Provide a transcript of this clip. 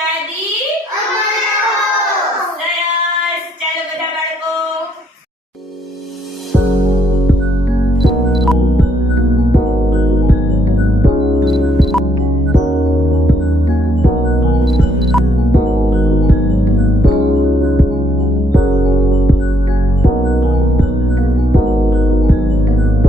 Daddy.